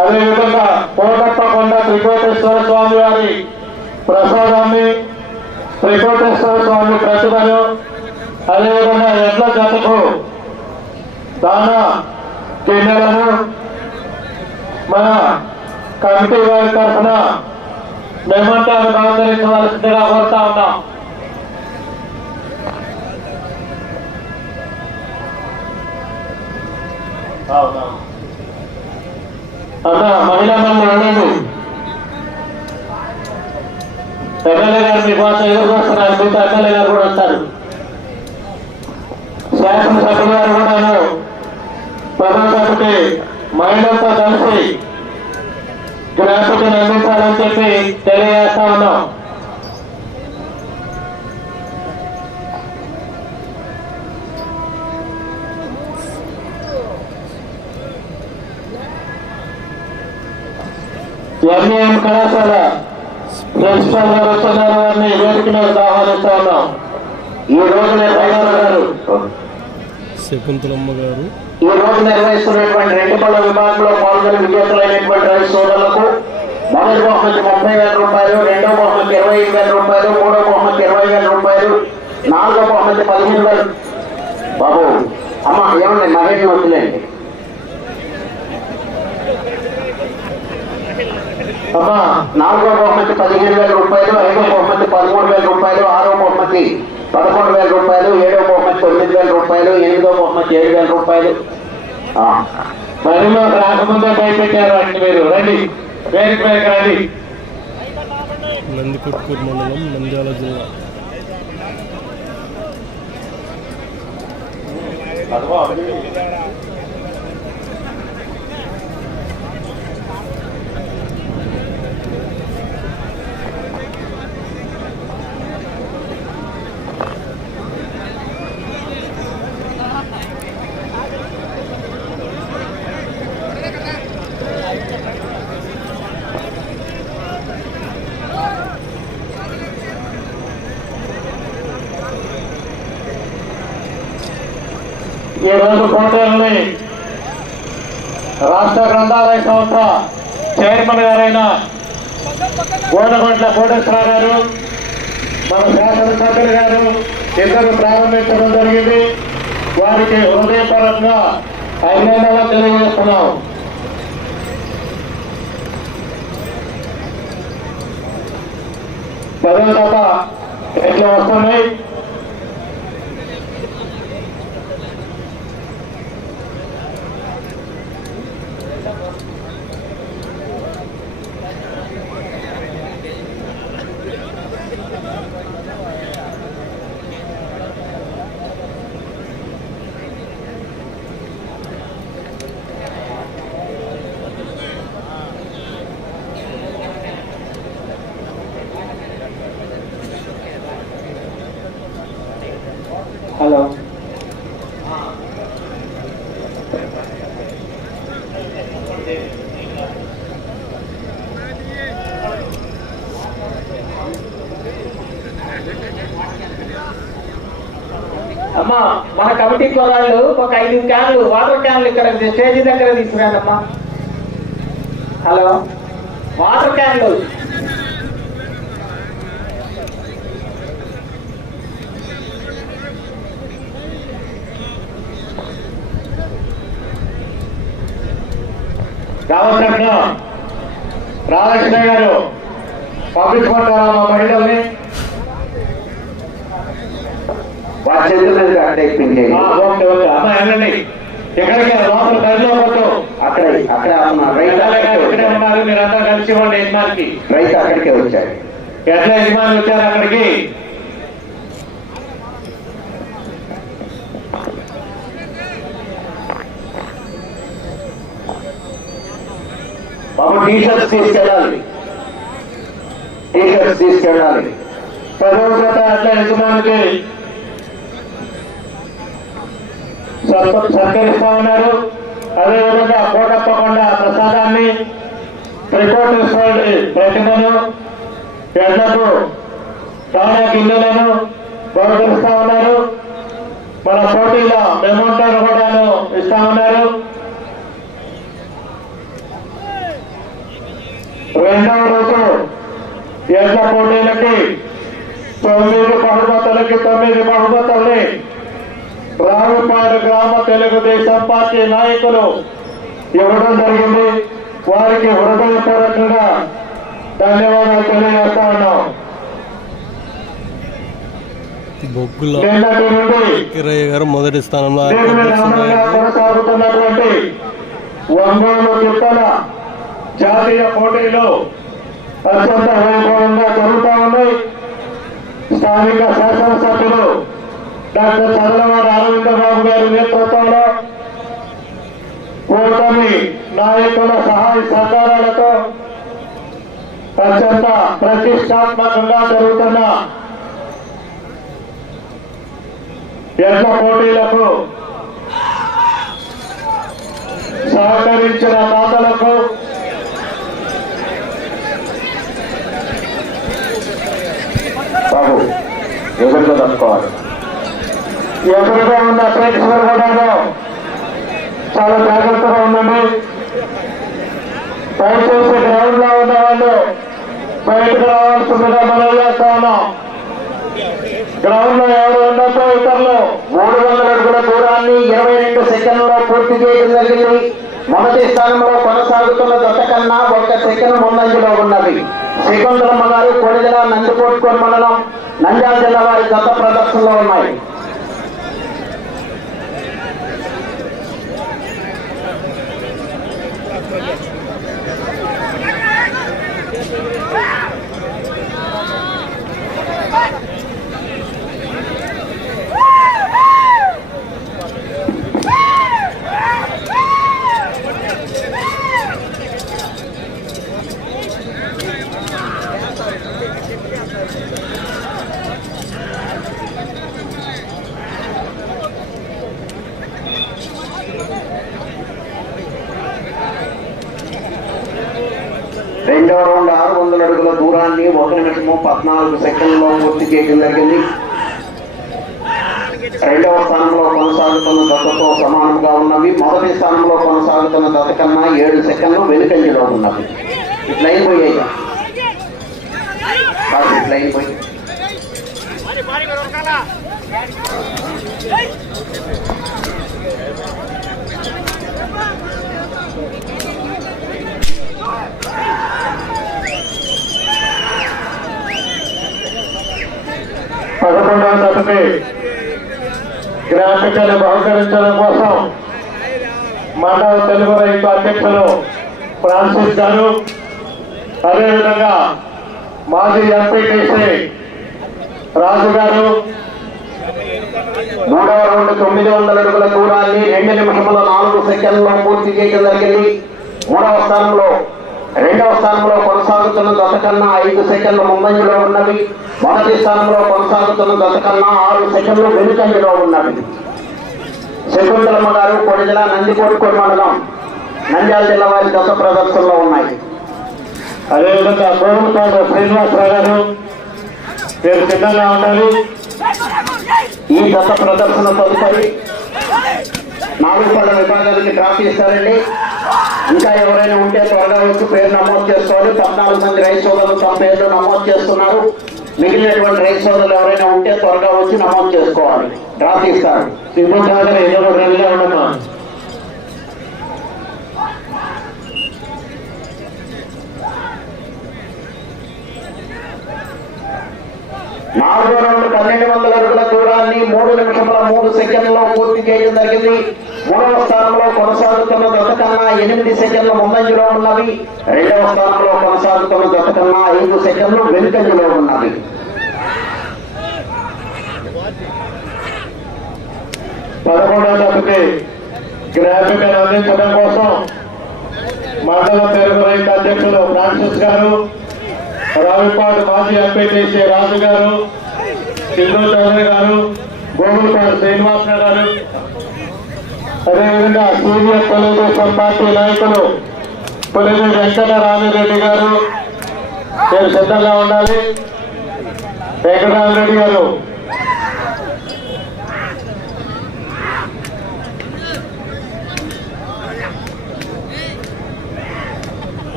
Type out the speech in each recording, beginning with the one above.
అదేవిధంగా కోటప్ప కొండ త్రికోటేశ్వర స్వామి వారి ప్రసాదాన్ని త్రికోటేశ్వర స్వామి ప్రతిభను అదేవిధంగా ఎడ్ల జతకు దాన గిన్నెలను మన కమిటీ వారి తరఫున మేమంటారు బహుకరించవలసిందిగా కోరుతా ఉన్నాం. అన్న మహిళా మండలి ఉండండి ఎమ్మెల్యే గారు మీ భాష ఎదురు వస్తున్నారు? మీతో ఎమ్మెల్యే గారు కూడా వస్తారు. శాసనసభ గారు కూడాను ప్రధాన మహిళలతో కలిసి గ్రాఫిటీని అందించాలని చెప్పి తెలియజేస్తా ఉన్నాం. ఎంఏఎం కళాశాల? ప్రిన్సిపల్ గారు వస్తున్నారు వారిని వేదిక మీద ఆహ్వానిస్తా ఉన్నాం ఈ రోజు నిర్వహిస్తున్నారు శకుంతలమ్మ గారు. ఈ రోజు నిర్వహిస్తున్నటువంటి రెండు పళ్ళ విభాగంలో పాల్గొని విజేతలైనటువంటి రైతు సోదరులకు మొదటి బహుమతి ముప్పై వేల రూపాయలు రెండో బహుమతి ఇరవై ఐదు వేల రూపాయలు మూడో బహుమతి ఇరవై వేల రూపాయలు నాలుగో బహుమతి పదిహేను వేలు బాబు అమ్మ ఏమండి మహేష్ వద్దులేండి అమ్మా నాలుగో బహుమతి పదిహేను వేల రూపాయలు ఐదో బహుమతి పదమూడు వేల రూపాయలు ఆరో బహుమతి పదకొండు వేల రూపాయలు ఏడో బహుమతి తొమ్మిది వేల రూపాయలు ఎనిమిదో బహుమతి ఏడు వేల రూపాయలు. మరిలో రాకముందే భయపెట్టారు అండి మీరు. రండి. వేదిక మీదకి రండి. నందికొట్కూరు మండలం నంద్యాల జిల్లా. ఈ రోజు రాష్ట్ర గ్రంథాలయ సంస్థ చైర్మన్ గారైన గోడగొంట్ల కోటేశ్వరరావు గారు మన శాసనసభ్యులు గారు ఇద్దరు ప్రారంభించడం జరిగింది. వారికి హృదయపరంగా అభినందనలు తెలియజేస్తున్నాం. పదవ తప్ప ఎట్లా వస్తున్నాయి? హలో. అమ్మా మన కమిటీ పొలాలు ఒక ఐదు క్యాన్లు వాటర్ క్యాన్లు ఇక్కడ స్టేజ్ దగ్గర తీసుకురానమ్మా హలో. వాటర్ క్యాన్లు. రామకృష్ణ రాధాకృష్ణ గారు పంపించుకుంటారా మా మహిళల్ని వారి చేతుల మీద అక్కడే పిండి ఆ, ఓకే ఓకే. అమ్మ వెళ్ళండి. ఎక్కడికి? లోపల గదిలో కొట్టు అక్కడ అక్కడ ఆపున్నారు. రైతు ఎమ్మెల్యే గారు అక్కడికే ఇక్కడే వచ్చాడు. ఉన్నారు మీరంతా కలిసి ఇవ్వండి యజమానికి. రైతు అక్కడికే వచ్చాడు ఎట్లా యజమాని వచ్చారు అక్కడికి? టీషర్ట్స్ టీ తీసుకెళ్ళాలి. టీషర్ట్స్ తీసుకెళ్ళాలి. పదవ జత అట్లా యజమానికి సత్కరిస్తా ఉన్నారు అదేవిధంగా కోటప్పకొండ ప్రసాదాన్ని త్రికోటేశ్వరుడి ప్రతిమను ఎడ్లకు దానా గిన్నెలను బహుకరిస్తా ఉన్నారు. మన పోటీలో మెమోంటాను కూడా ఇస్తా ఉన్నారు. ఎడ్ల పోటీలకి తొమ్మిది బహుమతులకి తొమ్మిది బహుమతుల్ని రావుపాడు గ్రామ తెలుగుదేశం పార్టీ నాయకులు ఇవ్వడం జరిగింది. వారికి హృదయపూర్వకంగా ధన్యవాదాలు తెలియజేస్తా ఉన్నాం. బొగ్గుల కిరయ్య గారు మొదటి స్థానంలో కొనసాగుతున్నటువంటి ఒంగోలు జాతీయ పోటీలు అత్యంత వైభవంగా జరుగుతూ ఉన్నాయి స్థానిక శాసనసభ్యులు డాక్టర్ చదలవారి అరవింద బాబు గారి నేతృత్వంలో కూటమి నాయకుల సహాయ సహకారాలతో అత్యంత ప్రతిష్టాత్మకంగా జరుగుతున్న ఎడ్ల పోటీలకు సహకరించిన దాతలకు బాబు ఎదురుగా తప్పుకోవాలి ఎదురుగా ఉన్న ప్రేక్షకులు కూడా చాలా జాగ్రత్తగా ఉండండి. దయచేసి గ్రౌండ్లో ఉన్న వాళ్ళు బయటకు రావాల్సిందిగా మనం చేస్తా ఉన్నాం. గ్రౌండ్లో ఎవరు ఉండొచ్చో ఇతరులు. మూడు వందల అడుగుల దూరాన్ని ఇరవై రెండు సెకండ్లో పూర్తి చేయడం జరిగింది. మొదటి స్థానంలో కొనసాగుతున్న జత కన్నా ఒక సెకండ్ ముందంజలో ఉన్నది. శకుంతలమ్మ గారు కొడిదల నందికోట్కోన్ మండలం నంద్యాల జిల్లా వారి జత ప్రదర్శనలో ఉన్నాయి రెండవ రౌండ్ ఆరు వందల దూరాన్ని ఒక నిమిషము పద్నాలుగు సెకండ్లో పూర్తి చేయడం జరిగింది. రెండవ స్థానంలో కొనసాగుతున్న దత్తతో సమానంగా ఉన్నవి. మొదటి స్థానంలో కొనసాగుతున్న దత్త కన్నా ఏడు సెకండ్లు వెనుకంజలో ఉన్నవి. ఇట్లా అయిపోయాయి ఇట్లా అయిపోయి గ్రాఫికల్ బహుకరించడం కోసం మండల తెలుగు రైతు అధ్యక్షులు ఫ్రాన్సిస్ గారు అదేవిధంగా మాజీ ఎంపీటీసీ రాజు గారు మూడవ రౌండ్ తొమ్మిది వందల అడుగుల దూరాన్ని రెండు నిమిషముల నాలుగు సెకండ్లో పూర్తి చేయడం జరిగింది. మూడవ స్థానంలో రెండవ స్థానంలో కొనసాగుతున్న దశ కన్నా ఐదు సెకండ్లు ముందంజలో ఉన్నవి. మొదటి స్థానంలో కొనసాగుతున్న దశ కన్నా ఆరు సెకండ్లు వెనుకంజలో ఉన్నవి. శకుంతలమ్మ గారు కొడిజల నందికోట్కోటి మండలం నంద్యాల జిల్లా వారి దశ ప్రదర్శనలో ఉన్నాయి. అదేవిధంగా గోవులపాడు శ్రీనివాసరావు గారు మీరు సిద్ధంగా ఉండాలి. ఈ దశ ప్రదర్శన తదుపరి నాలుగు పళ్ళ విభాగానికి డ్రా చేస్తారండి. ఇంకా ఎవరైనా ఉంటే త్వరగా వచ్చి పేరు నమోదు చేసుకోవాలి. పద్నాలుగు మంది రైతు సోదరులు తమ పేర్లు నమోదు చేస్తున్నారు. మిగిలినటువంటి రైతు సోదరులు ఎవరైనా ఉంటే త్వరగా వచ్చి నమోదు చేసుకోవాలి. డ్రా తీస్తారు సింహం సాగర్ ఏదో ఒక రెడీగా ఉండమ్మా నాలుగో రౌండ్ పన్నెండు వందల అడుగుల దూరాన్ని మూడు నిమిషముల మూడు సెకండ్లో పూర్తి చేయడం జరిగింది. మూడవ స్థానంలో కొనసాగుతున్న దశ కన్నా ఎనిమిది సెకండ్లు ముందంజలో ఉన్నవి. రెండవ స్థానంలో కొనసాగుతున్న దశ కన్నా ఐదు సెకండ్లు వెనుకంజలో ఉన్నవి. పదకొండవ తరగతి గ్రాఫికల్ అందించడం కోసం మండల తెలుగు రైతు అధ్యక్షులు ఫ్రాన్సిస్ గారు రావిపాడు మాజీ ఎంపీటీసీ రాజు గారు సింధు చౌదరి గారు గోగులపాడు శ్రీనివాస గారు. అదేవిధంగా సీనియర్ తెలుగుదేశం పార్టీ నాయకులు పులిని వెంకట రామిరెడ్డి గారు. మీరు సిద్ధంగా ఉండాలి. వెంకటరామిరెడ్డి గారు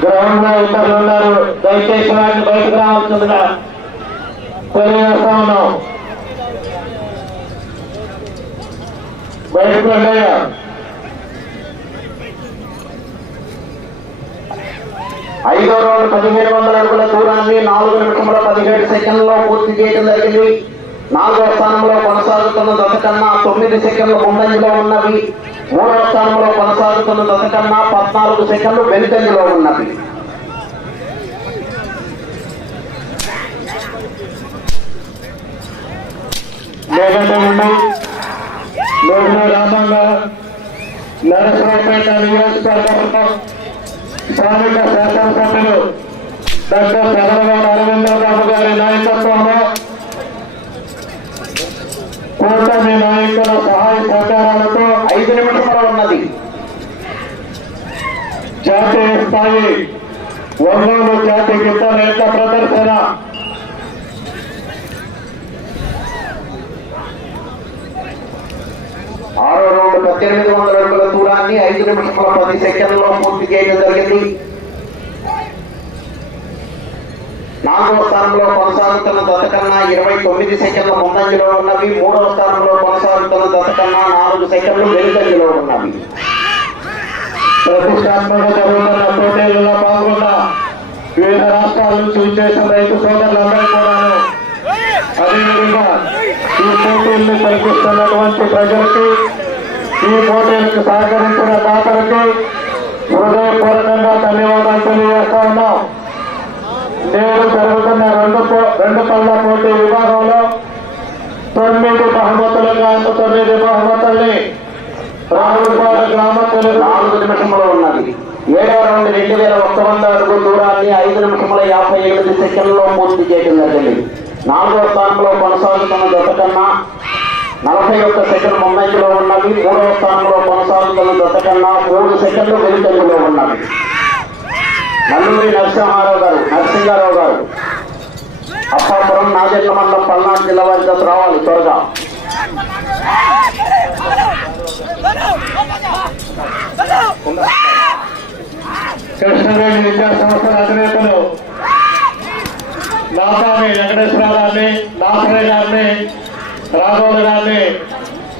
గ్రౌండ్లో ఇతరులు ఉన్నారు దయచేసి వారిని బయటకు రావాల్సిందిగా తెలియజేస్తా ఉన్నాం బయటకు వెళ్ళయ్యా ఐదో రోజు పదిహేను వందల అడుగుల దూరాన్ని నాలుగు నిమిషంలో పదిహేడు సెకండ్లో పూర్తి చేయడం జరిగింది. నాలుగో స్థానంలో కొనసాగుతున్న దశ కన్నా తొమ్మిది సెకండ్లు ముందంజలో ఉన్నవి. మూడవ స్థానంలో కొనసాగుతున్న దశ కన్నా పద్నాలుగు సెకండ్లు వెనుకంజలో ఉన్నవి. లేదంటే ఉండి లోపల నరసరావుపేట నియోజకవర్గం స్థానిక శాసనసభ్యులు డాక్టర్ చంద్రబాబు అరవిందరావు గారి నాయకత్వంలో కూటమి నాయకుల సహాయ సహకారాలతో ఐదు నిమిషముల ఉన్నది. జాతీయ స్థాయి ఒంగోలు జాతి గీత నేత ప్రదర్శన ఆరో రౌండ్ పద్దెనిమిది వందల అడుగుల దూరాన్ని ఐదు నిమిషముల పది సెకండ్లో పూర్తి చేయడం జరిగింది. నాలుగవ స్థానంలో కొనసాగుతున్న దశ కన్నా ఇరవై తొమ్మిది సెకండ్ల ముందంజలో ఉన్నవి. మూడవ స్థానంలో కొనసాగుతున్న దశ కన్నా నాలుగు సెకండ్లు వెనుకంజలో ఉన్నవి. ప్రతిష్టాత్మక జరుగుతున్న పోటీలలో పాల్గొన్న వివిధ రాష్ట్రాల నుంచి విచ్చేసిన రైతు సోదరులందరూ కూడా పోటీలు కల్పిస్తున్నటువంటి ప్రజలకి ఈ పోటీలకు సహకరించిన దాతలకి హృదయపూర్వకంగా ధన్యవాదాలు తెలియజేస్తా ఉన్నాం. నేను జరుగుతున్న రెండు రెండు పళ్ళ పోటీ విభాగంలో తొమ్మిది బహుమతులుగా తొమ్మిది బహుమతుల్ని రావులపాడు గ్రామ తెలుగు నాలుగు నిమిషంలో ఉన్నది. ఏడవ రౌండ్ రెండు వేల ఒక్క వంద అడుగు దూరాన్ని ఐదు నిమిషముల యాభై ఎనిమిది సెకండ్లో పూర్తి చేయడం జరిగింది. నాలుగవ స్థానంలో కొనసాగుతున్న జత కన్నా నలభై ఒక్క సెకండ్ ముందంజలో ఉన్నవి మూడవ స్థానంలో కొనసాగుతున్న జత కన్నా మూడు సెకండ్లు వెనుకంజలో ఉన్నవి నల్లూరి నరసింహారావు గారు నరసింహారావు గారు. అప్పాపురం నాగేళ్ళ మండలం పల్నాడు జిల్లా వారి జత రావాలి త్వరగా. కృష్ణారెడ్డి విద్యా సంస్థల అధినేతలు నాసామి వెంకటేశ్వర గారిని నాసరే గారిని రాఘవులు గారిని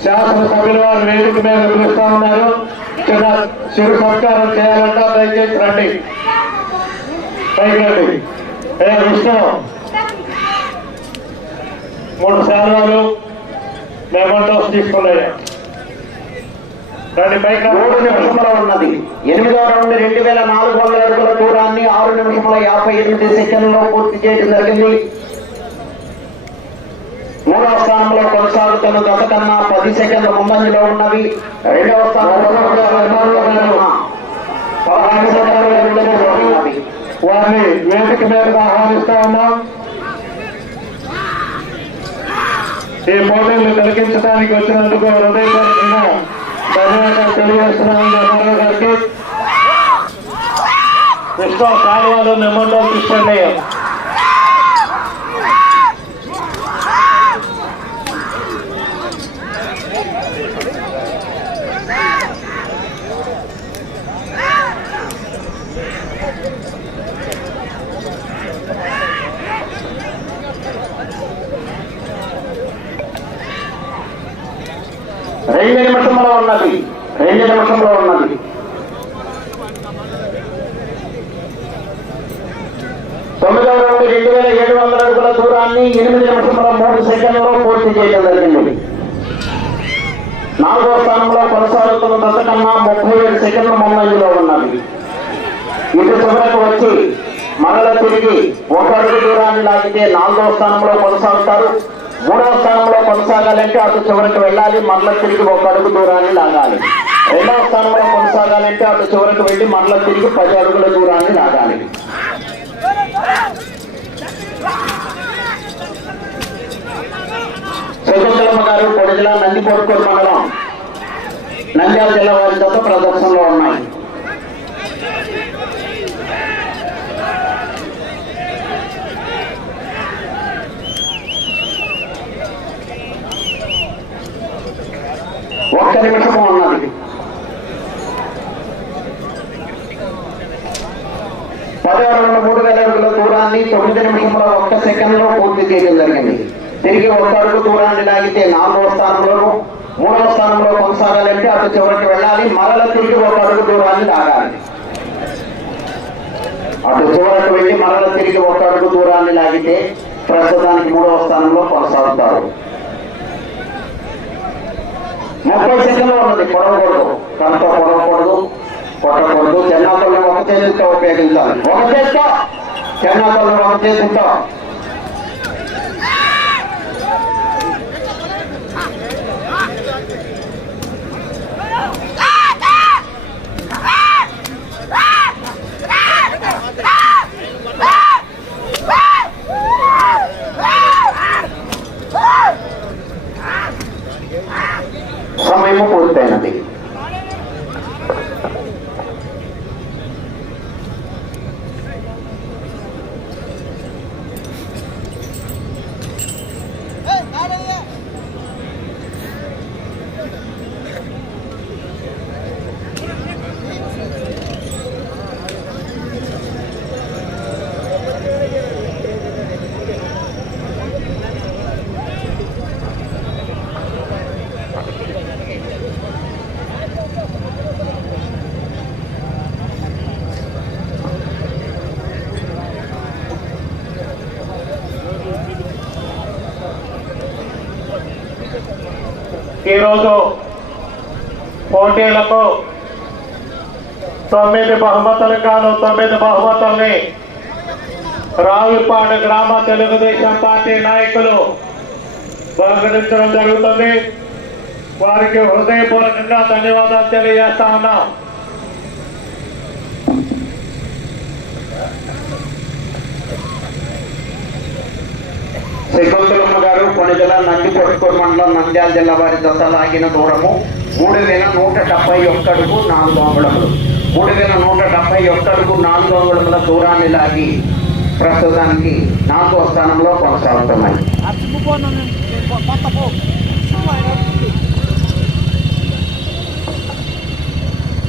శాసనసభ్యుల వారు వేదిక మీద పిలుస్తా ఉన్నారు. చిన్న చిరు సత్కారం చేయాలంటే దయచేసి రండి. పైకి రండి ఏ విష్ణు మూడు శాలువాలు మెమంటోస్ తీసుకున్నాయి. మూడు నిమిషముల ఉన్నది. ఎనిమిదవ రౌండ్ రెండు వేల నాలుగు వందల అడుగుల దూరాన్ని ఆరు నిమిషముల యాభై ఎనిమిది సెకండ్లో పూర్తి చేయడం జరిగింది. మూడవ స్థానంలో కొనసాగుతున్న గత కన్నా పది సెకండ్ల ముందంజలో ఉన్నవి. రెండవ స్థానంలో వారిని వేదిక మీదకు ఆహ్వానిస్తా ఉన్నాం. ఈ పోటీలు కలిగించడానికి వచ్చినందుకు హృదయపూర్వకంగా తెలియజేస్తున్నాం కృష్ణ కాలువలు మెమోటో కృష్ణయ్య రెండు నిమిషంలో ఉన్నది రెండు నిమిషంలో ఉన్నది తొమ్మిదవ రౌండ్ రెండు వేల ఏడు వందల అడుగుల దూరాన్ని ఎనిమిది నిమిషముల మూడు సెకండ్లలో పూర్తి చేయడం జరిగింది. నాలుగో స్థానంలో కొనసాగుతున్న దశ కన్నా ముప్పై ఏడు సెకండ్ల ముందంజలో ఉన్నది. ఇటు చివరకు వచ్చి మరల తిరిగి ఒక అడుగు దూరాన్ని లాగితే నాలుగో స్థానంలో కొనసాగుతారు. మూడవ స్థానంలో కొనసాగాలంటే అటు చివరికి వెళ్ళాలి మరల తిరిగి ఒక అడుగు దూరాన్ని లాగాలి. రెండవ స్థానంలో కొనసాగాలంటే అటు చివరికి వెళ్ళి మరల తిరిగి పది అడుగుల దూరాన్ని లాగాలి. శకుంతలమ్మ గారు కొడిజిలా నందికోట్కూరు మండలం. నంద్యాల జిల్లా వారి జత ప్రదర్శనలో ఉన్నాయి. ఒక్క నిమిషం ఉన్నది. రౌండ్ మూడు వేల అడుగుల దూరాన్ని తొమ్మిది నిమిషంలో ఒక్క సెకండ్లో పూర్తి చేయడం జరిగింది. తిరిగి ఒక అడుగు దూరాన్ని లాగితే నాలుగవ స్థానంలోను మూడవ స్థానంలో కొనసాగాలంటే అటు చివరికి వెళ్ళాలి మరల తిరిగి ఒక అడుగు దూరాన్ని లాగాలి. అటు చివరకు వెళ్ళి మరల తిరిగి ఒక అడుగు దూరాన్ని లాగితే ప్రస్తుతానికి మూడవ స్థానంలో కొనసాగుతారు. ముప్పై సెకండ్లు ఉన్నది పొడవకూడదు. కనుక పొడవకూడదు కొట్టకూడదు. చెన్నాతల్ని ఒక చేతితో ఉపయోగించాలి. ఒక చేతితో! చెన్నాతల్ని ఒక చేతితో! పోటీలతో తొమ్మిది బహుమతులు కాను తొమ్మిది బహుమతుల్ని రావుపాడు గ్రామ తెలుగుదేశం పార్టీ నాయకులు బహుకరించడం జరుగుతుంది. వారికి హృదయపూర్వకంగా ధన్యవాదాలు తెలియజేస్తా ఉన్నాం. శ్రీకాంతులమ్మ గారు కొన్ని నంది కొట్టుకోడు మండలం నంద్యాల జిల్లా వారి జత లాగిన దూరము. మూడు వేల నూట డెబ్బై ఒక్కడుకు నాలుగు అంగుళములు మూడు వేల నూట డెబ్బై ఒక్కడుకు నాలుగు అంగుళముల దూరాన్ని లాగి ప్రస్తుతానికి నాలుగో స్థానంలో కొనసాగుతున్నాయి.